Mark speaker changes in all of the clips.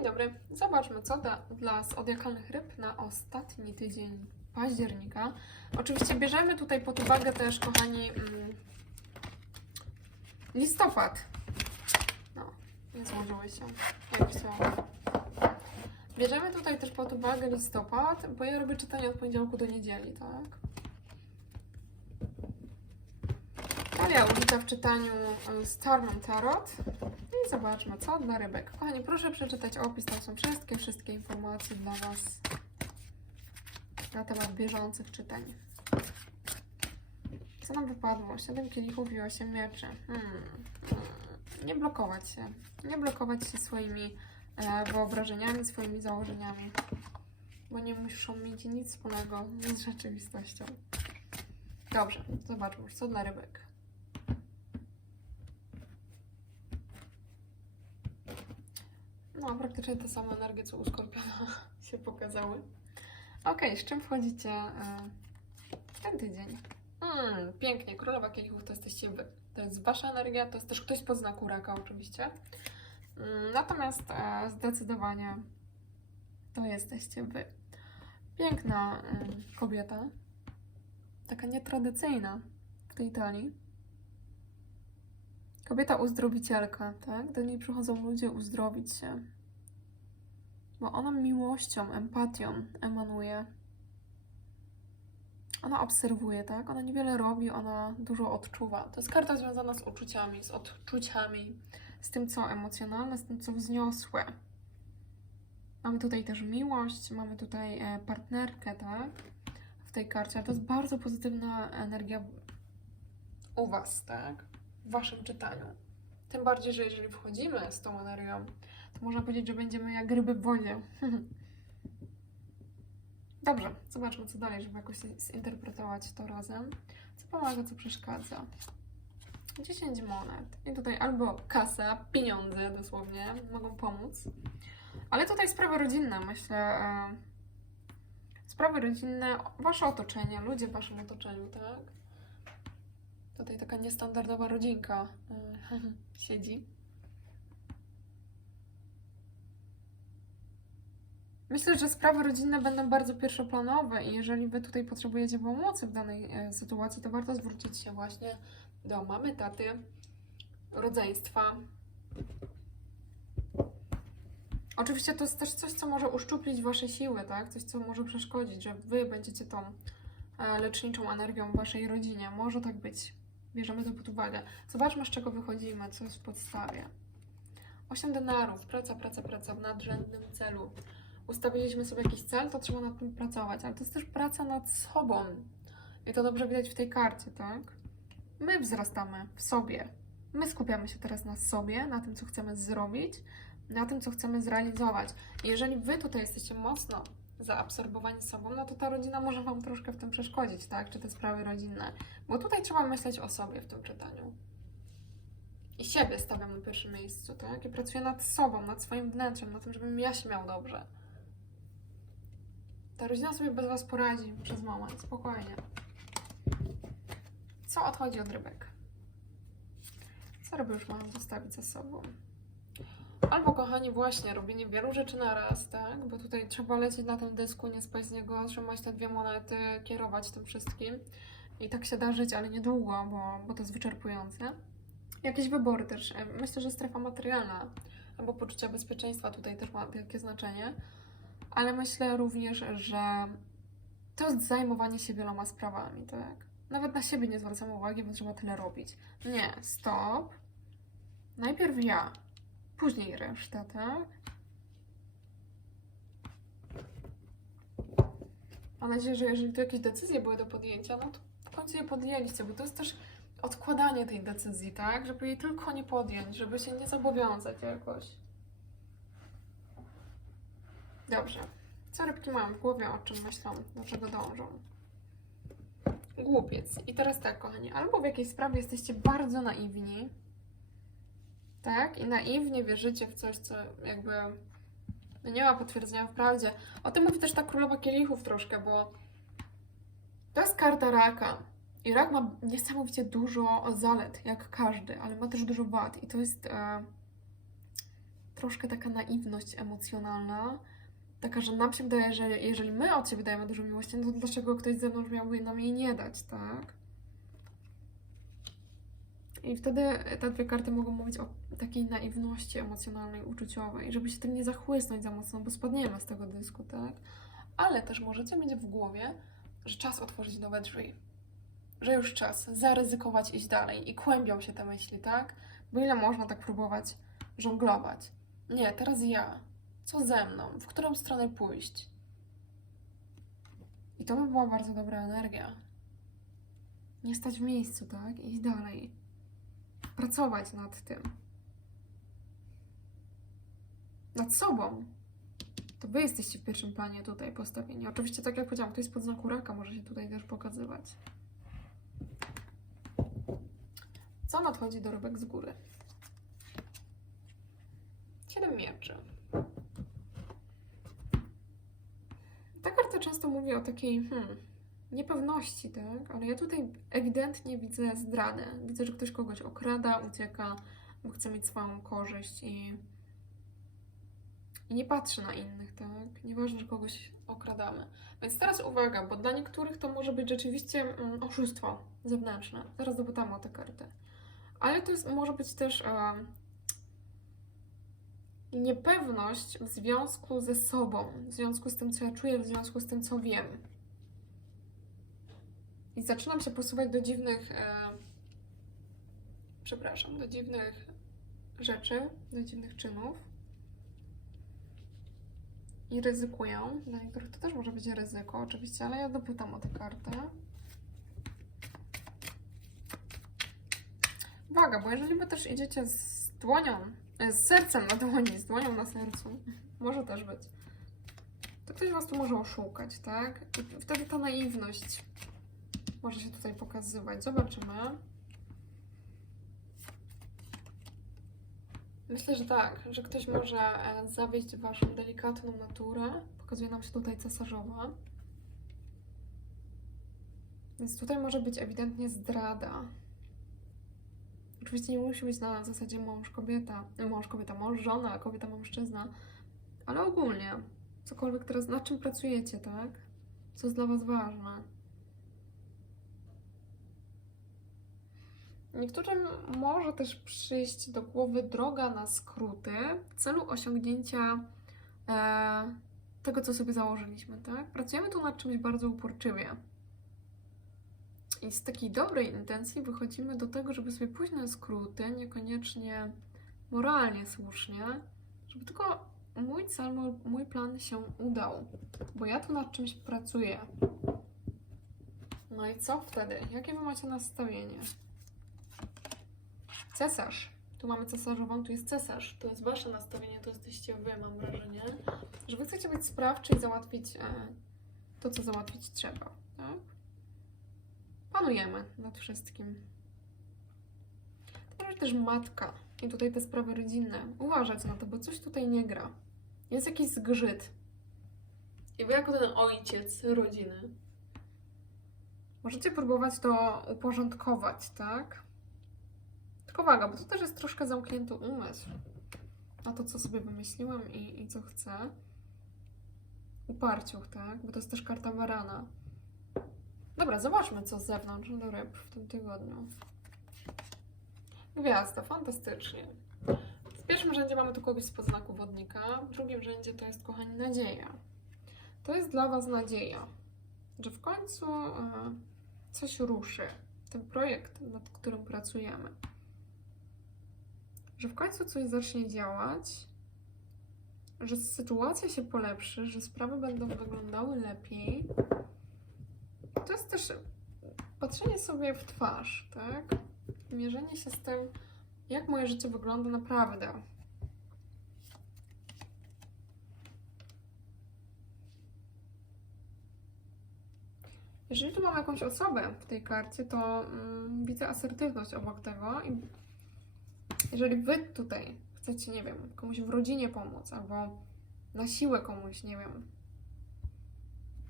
Speaker 1: Dzień dobry. Zobaczmy, co da dla zodiakalnych ryb na ostatni tydzień października. Oczywiście bierzemy tutaj pod uwagę też, kochani, mm, listopad. No, nie złożyły się, jak chciałam. Bierzemy tutaj też pod uwagę listopad, bo ja robię czytanie od poniedziałku do niedzieli, tak? Talia użyta w czytaniu y, Starman Tarot. I zobaczmy, co dla rybek. Kochani, proszę przeczytać opis, tam są wszystkie, wszystkie informacje dla Was na temat bieżących czytań. Co nam wypadło? 7 kielichów i 8 mieczy. Hmm. Nie blokować się. Nie blokować się swoimi e, wyobrażeniami, swoimi założeniami. Bo nie muszą mieć nic wspólnego z rzeczywistością. Dobrze, zobaczmy co dla rybek. No, praktycznie te same energie, co u Skorpiona się pokazały. Okej, z czym wchodzicie e, w ten tydzień? Mm, pięknie, Królowa Kielichów to jesteście Wy. To jest Wasza energia, to jest też ktoś pod znaku raka oczywiście. Mm, natomiast e, zdecydowanie to jesteście Wy. Piękna mm, kobieta, taka nietradycyjna w tej Italii. Kobieta uzdrowicielka, tak? Do niej przychodzą ludzie uzdrowić się. Bo ona miłością, empatią emanuje. Ona obserwuje, tak? Ona niewiele robi, ona dużo odczuwa. To jest karta związana z uczuciami, z odczuciami, z tym, co emocjonalne, z tym, co wzniosłe. Mamy tutaj też miłość, mamy tutaj e, partnerkę, tak? W tej karcie. To jest bardzo pozytywna energia u Was, tak? W Waszym czytaniu. Tym bardziej, że jeżeli wchodzimy z tą energią, to można powiedzieć, że będziemy jak ryby w wodzie. Dobrze, zobaczmy co dalej, żeby jakoś zinterpretować to razem. Co pomaga, co przeszkadza. 10 monet. I tutaj albo kasa, pieniądze dosłownie mogą pomóc. Ale tutaj sprawy rodzinne, myślę. e, Sprawy rodzinne, wasze otoczenie, ludzie w waszym otoczeniu, tak? Tutaj taka niestandardowa rodzinka y, siedzi. Myślę, że sprawy rodzinne będą bardzo pierwszoplanowe i jeżeli Wy tutaj potrzebujecie pomocy w danej e, sytuacji, to warto zwrócić się właśnie do mamy, taty, rodzeństwa. Oczywiście to jest też coś, co może uszczuplić Wasze siły, tak? Coś, co może przeszkodzić, że Wy będziecie tą e, leczniczą energią w Waszej rodzinie. Może tak być. Bierzemy to pod uwagę. Zobaczmy, z czego wychodzimy, co jest w podstawie. Osiem denarów, praca, praca, praca w nadrzędnym celu. Ustawiliśmy sobie jakiś cel, to trzeba nad tym pracować, ale to jest też praca nad sobą. I to dobrze widać w tej karcie, tak? My wzrastamy w sobie. My skupiamy się teraz na sobie, na tym, co chcemy zrobić, na tym, co chcemy zrealizować. I jeżeli Wy tutaj jesteście mocno zaabsorbowani sobą, no to ta rodzina może Wam troszkę w tym przeszkodzić, tak? Czy te sprawy rodzinne. Bo tutaj trzeba myśleć o sobie w tym czytaniu. I siebie stawiam na pierwszym miejscu, tak? I pracuję nad sobą, nad swoim wnętrzem, na tym, żebym ja się miał dobrze. Ta rodzina sobie bez Was poradzi przez moment, spokojnie. Co odchodzi od rybek? Co już mają zostawić za sobą? Albo, kochani, właśnie robienie wielu rzeczy na raz, tak? Bo tutaj trzeba lecieć na tym dysku, nie spać z niego, trzymać te dwie monety, kierować tym wszystkim. I tak się da żyć, ale niedługo, bo, bo to jest wyczerpujące. Jakieś wybory też. E, Myślę, że strefa materialna albo poczucia bezpieczeństwa tutaj też ma wielkie znaczenie. Ale myślę również, że to jest zajmowanie się wieloma sprawami, tak? Nawet na siebie nie zwracam uwagi, bo trzeba tyle robić. Nie, stop. Najpierw ja, później reszta, tak? Mam nadzieję, że jeżeli tu jakieś decyzje były do podjęcia, no to w końcu je podjęliście, bo to jest też odkładanie tej decyzji, tak? Żeby jej tylko nie podjąć, żeby się nie zobowiązać jakoś. Dobrze. Co rybki mam w głowie, o czym myślą, do czego dążą? Głupiec. I teraz tak, kochani, albo w jakiejś sprawie jesteście bardzo naiwni, tak? I naiwnie wierzycie w coś, co jakby no nie ma potwierdzenia w prawdzie. O tym mówi też ta królowa kielichów troszkę, bo to jest karta raka. I rak ma niesamowicie dużo zalet, jak każdy, ale ma też dużo wad. I to jest. E, troszkę taka naiwność emocjonalna. Taka, że nam się wydaje, że jeżeli my od siebie dajemy dużo miłości, no to dlaczego ktoś z zewnątrz miałby nam jej nie dać, tak? I wtedy te dwie karty mogą mówić o takiej naiwności emocjonalnej, uczuciowej, żeby się tym nie zachłysnąć za mocno, bo spadniemy z tego dysku, tak? Ale też możecie mieć w głowie, że czas otworzyć nowe drzwi. Że już czas zaryzykować, iść dalej. I kłębią się te myśli, tak? Bo ile można tak próbować żonglować? Nie, teraz ja. Co ze mną? W którą stronę pójść? I to by była bardzo dobra energia. Nie stać w miejscu, tak? Iść dalej. Pracować nad tym. Nad sobą. To wy jesteście w pierwszym planie tutaj postawieni. Oczywiście, tak jak powiedziałam, to jest pod znaku raka, może się tutaj też pokazywać. Co nadchodzi do rybek z góry? Siedem mieczy. Ta karta często mówi o takiej hmm, niepewności, tak? Ale ja tutaj ewidentnie widzę zdradę. Widzę, że ktoś kogoś okrada, ucieka, bo chce mieć swoją korzyść i, i nie patrzy na innych, tak? Nieważne, że kogoś okradamy. Więc teraz uwaga, bo dla niektórych to może być rzeczywiście mm, oszustwo zewnętrzne. Zaraz dopytamy o tę kartę. Ale to jest, może być też e, niepewność w związku ze sobą, w związku z tym, co ja czuję, w związku z tym, co wiem. I zaczynam się posuwać do dziwnych, e, przepraszam, do dziwnych rzeczy, do dziwnych czynów. I ryzykuję. Dla niektórych to też może być ryzyko, oczywiście, ale ja dopytam o tę kartę. Uwaga, bo jeżeli wy też idziecie z dłonią, e, z sercem na dłoni, z dłonią na sercu, może też być, to ktoś was tu może oszukać, tak? I wtedy ta naiwność może się tutaj pokazywać. Zobaczymy. Myślę, że tak, że ktoś może e, zawieść waszą delikatną naturę. Pokazuje nam się tutaj cesarzowa. Więc tutaj może być ewidentnie zdrada. Oczywiście nie musi być na zasadzie mąż, kobieta, mąż, kobieta, mąż, żona, kobieta, mężczyzna, ale ogólnie cokolwiek teraz, nad czym pracujecie, tak? Co jest dla Was ważne. Niektórym może też przyjść do głowy droga na skróty w celu osiągnięcia e, tego, co sobie założyliśmy, tak? Pracujemy tu nad czymś bardzo uporczywie. I z takiej dobrej intencji wychodzimy do tego, żeby sobie pójść na skróty, niekoniecznie moralnie słusznie, żeby tylko mój cel, mój, plan się udał, bo ja tu nad czymś pracuję. No i co wtedy? Jakie wy macie nastawienie? Cesarz. Tu mamy cesarzową, tu jest cesarz. To jest wasze nastawienie, to jesteście wy, mam wrażenie. Że wy chcecie być sprawczy i załatwić e, to, co załatwić trzeba, tak? Panujemy nad wszystkim. To może też matka i tutaj te sprawy rodzinne. Uważać na to, bo coś tutaj nie gra. Jest jakiś zgrzyt. I wy jako ten ojciec rodziny możecie próbować to uporządkować, tak? Tylko uwaga, bo to też jest troszkę zamknięty umysł na to, co sobie wymyśliłam i, i co chcę. Uparciuch, tak? Bo to jest też karta barana. Dobra, zobaczmy, co z zewnątrz do ryb w tym tygodniu. Gwiazda, fantastycznie. W pierwszym rzędzie mamy tu kogoś z podznaku wodnika, w drugim rzędzie to jest, kochani, nadzieja. To jest dla Was nadzieja, że w końcu e, coś ruszy. Ten projekt, nad którym pracujemy. Że w końcu coś zacznie działać, że sytuacja się polepszy, że sprawy będą wyglądały lepiej. To jest też patrzenie sobie w twarz, tak? Mierzenie się z tym, jak moje życie wygląda naprawdę. Jeżeli tu mam jakąś osobę w tej karcie, to mm, widzę asertywność obok tego i jeżeli wy tutaj chcecie, nie wiem, komuś w rodzinie pomóc albo na siłę komuś, nie wiem,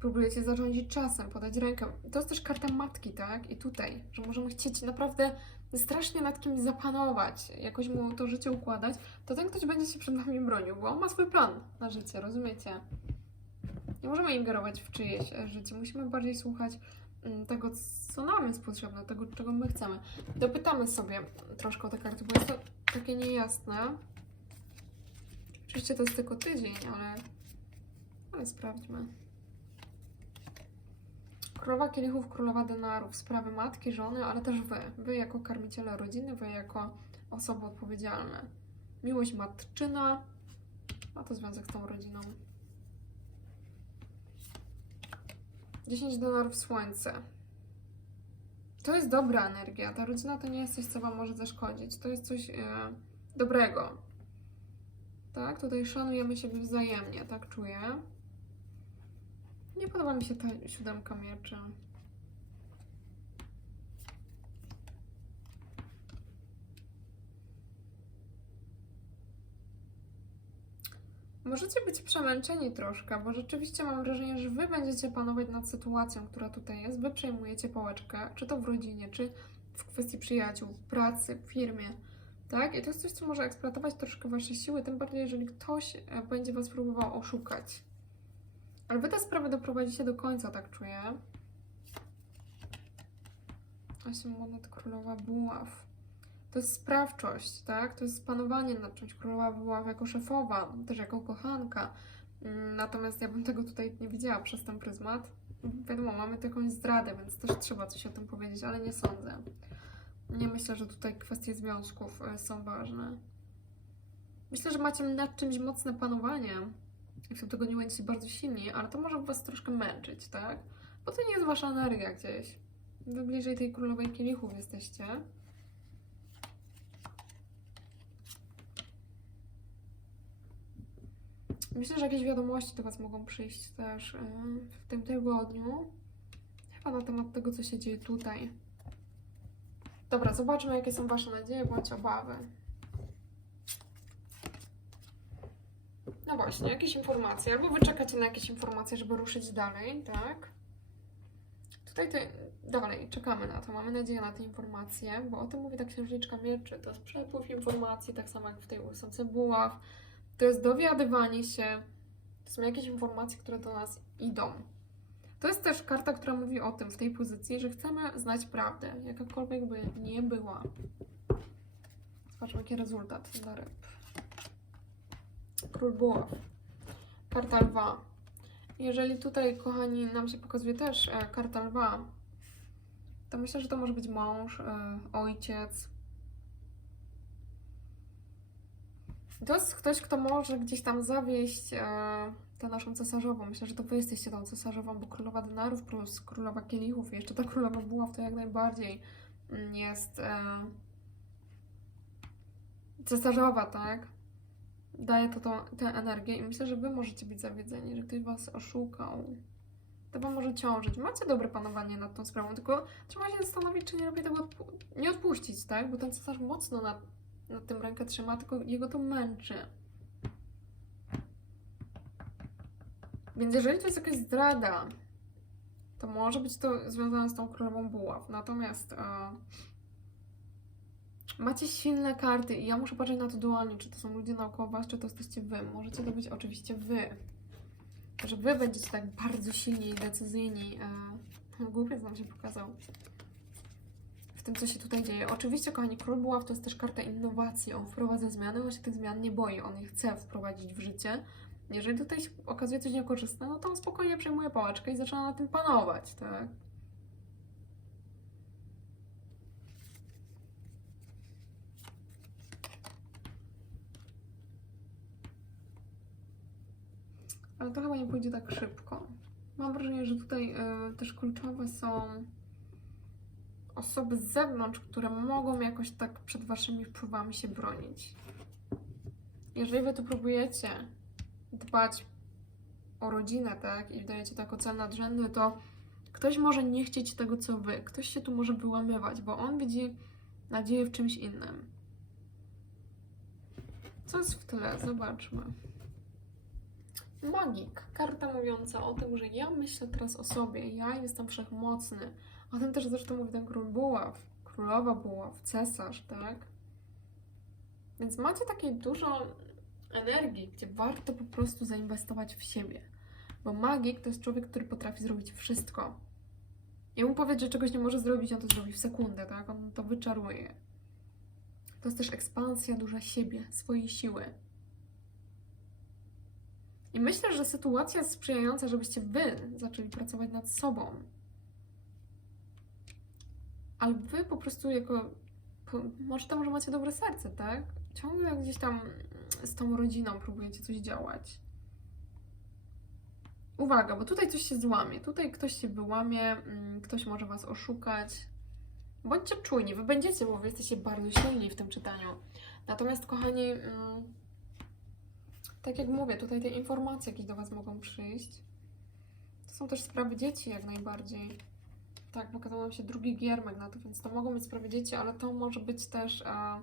Speaker 1: próbujecie zarządzić czasem, podać rękę. To jest też karta matki, tak? I tutaj, że możemy chcieć naprawdę strasznie nad kimś zapanować, jakoś mu to życie układać, to ten ktoś będzie się przed wami bronił, bo on ma swój plan na życie, rozumiecie? Nie możemy ingerować w czyjeś życie, musimy bardziej słuchać tego, co nam jest potrzebne, tego, czego my chcemy. Dopytamy sobie troszkę o te karty, bo jest to takie niejasne. Oczywiście to jest tylko tydzień, ale, ale sprawdźmy. Królowa kielichów, królowa denarów, sprawy matki, żony, ale też wy. Wy jako karmiciele rodziny, wy jako osoby odpowiedzialne. Miłość matczyna, ma to związek z tą rodziną. 10 dolarów słońce. To jest dobra energia. Ta rodzina to nie jest coś, co Wam może zaszkodzić. To jest coś e, dobrego. Tak? Tutaj szanujemy siebie wzajemnie, tak czuję. Nie podoba mi się ta siódemka mieczy. Możecie być przemęczeni troszkę, bo rzeczywiście mam wrażenie, że wy będziecie panować nad sytuacją, która tutaj jest. Wy przejmujecie pałeczkę, czy to w rodzinie, czy w kwestii przyjaciół, pracy, firmie. Tak? I to jest coś, co może eksploatować troszkę wasze siły, tym bardziej, jeżeli ktoś e, będzie was próbował oszukać. Ale wy tę sprawę doprowadzicie do końca, tak czuję. Osiem monet królowa buław. To jest sprawczość, tak? To jest panowanie nad czymś. Królowa buław jako szefowa, też jako kochanka. Mm, Natomiast ja bym tego tutaj nie widziała przez ten pryzmat. Wiadomo, mamy tu jakąś zdradę, więc też trzeba coś o tym powiedzieć, ale nie sądzę. Nie myślę, że tutaj kwestie związków e, są ważne. Myślę, że macie nad czymś mocne panowanie i w tym tygodniu będziecie bardzo silni, ale to może was troszkę męczyć, tak? Bo to nie jest wasza energia gdzieś. Wy bliżej tej królowej kielichów jesteście. Myślę, że jakieś wiadomości do was mogą przyjść też w tym tygodniu. Chyba na temat tego, co się dzieje tutaj. Dobra, zobaczmy, jakie są wasze nadzieje bądź obawy. No właśnie, jakieś informacje. Albo wy czekacie na jakieś informacje, żeby ruszyć dalej, tak? Tutaj to dalej czekamy na to, mamy nadzieję na te informacje, bo o tym mówi ta księżniczka mieczy. To jest przepływ informacji, tak samo jak w tej ósemce buław. To jest dowiadywanie się. To są jakieś informacje, które do nas idą. To jest też karta, która mówi o tym w tej pozycji, że chcemy znać prawdę, jakakolwiek by nie była. Zobaczmy, jaki rezultat dla ryb. Król buław. Karta lwa. Jeżeli tutaj, kochani, nam się pokazuje też e, karta lwa, to myślę, że to może być mąż, e, ojciec. To jest ktoś, kto może gdzieś tam zawieść e, tę naszą cesarzową. Myślę, że to wy jesteście tą cesarzową, bo królowa denarów plus królowa kielichów, jeszcze ta królowa buław to jak najbardziej jest e, cesarzowa, tak? Daje to, to tę energię i myślę, że wy możecie być zawiedzeni, że ktoś was oszukał. To wam może ciążyć. Macie dobre panowanie nad tą sprawą, tylko trzeba się zastanowić, czy nie lepiej tego nie odpuścić, tak? Bo ten cesarz mocno nad, nad tym rękę trzyma, tylko jego to męczy. Więc jeżeli to jest jakaś zdrada, to może być to związane z tą królową buław. Natomiast e, macie silne karty i ja muszę patrzeć na to dualnie, czy to są ludzie naokoło was, czy to jesteście wy. Możecie to być oczywiście wy. Że wy będziecie tak bardzo silni i decyzyjni. E, głupiec nam się pokazał. Tym, co się tutaj dzieje. Oczywiście, kochani, król buław to jest też karta innowacji. On wprowadza zmiany, on się tych zmian nie boi. On je chce wprowadzić w życie. Jeżeli tutaj się okazuje coś niekorzystne, no to on spokojnie przejmuje pałeczkę i zaczyna na tym panować, tak? Ale to chyba nie pójdzie tak szybko. Mam wrażenie, że tutaj y, też kluczowe są osoby z zewnątrz, które mogą jakoś tak przed waszymi wpływami się bronić. Jeżeli wy tu próbujecie dbać o rodzinę, tak, i dajecie tak cel nadrzędny, to ktoś może nie chcieć tego, co wy. Ktoś się tu może wyłamywać, bo on widzi nadzieję w czymś innym. Co jest w tyle? Zobaczmy. Magik. Karta mówiąca o tym, że ja myślę teraz o sobie, ja jestem wszechmocny. O tym też zresztą mówi ten król buław. królowa buław, cesarz, tak? Więc macie takiej dużo energii, gdzie warto po prostu zainwestować w siebie. Bo magik to jest człowiek, który potrafi zrobić wszystko. I mu powiedz, że czegoś nie może zrobić, on to zrobi w sekundę, tak? On to wyczaruje. To jest też ekspansja duża siebie, swojej siły. I myślę, że sytuacja sprzyjająca, żebyście wy zaczęli pracować nad sobą. Ale wy po prostu jako. Może to może macie dobre serce, tak? Ciągle gdzieś tam z tą rodziną próbujecie coś działać. Uwaga, bo tutaj coś się złamie. Tutaj ktoś się wyłamie, mm, ktoś może was oszukać. Bądźcie czujni, wy będziecie, bo wy jesteście bardzo silni w tym czytaniu. Natomiast, kochani, mm, tak jak mówię, tutaj te informacje jakieś do was mogą przyjść. To są też sprawy dzieci jak najbardziej. Tak, pokazał nam się drugi giermek na to, więc to mogą być sprawy dzieci, ale to może być też e,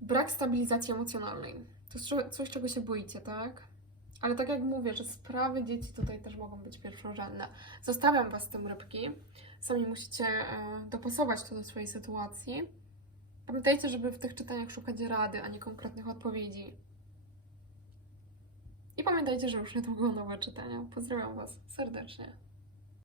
Speaker 1: brak stabilizacji emocjonalnej. To jest coś, czego się boicie, tak? Ale tak jak mówię, że sprawy dzieci tutaj też mogą być pierwszorzędne. Zostawiam Was z tym rybki. Sami musicie e, dopasować to do swojej sytuacji. Pamiętajcie, żeby w tych czytaniach szukać rady, a nie konkretnych odpowiedzi. I pamiętajcie, że już niedługo nowe czytania. Pozdrawiam Was serdecznie.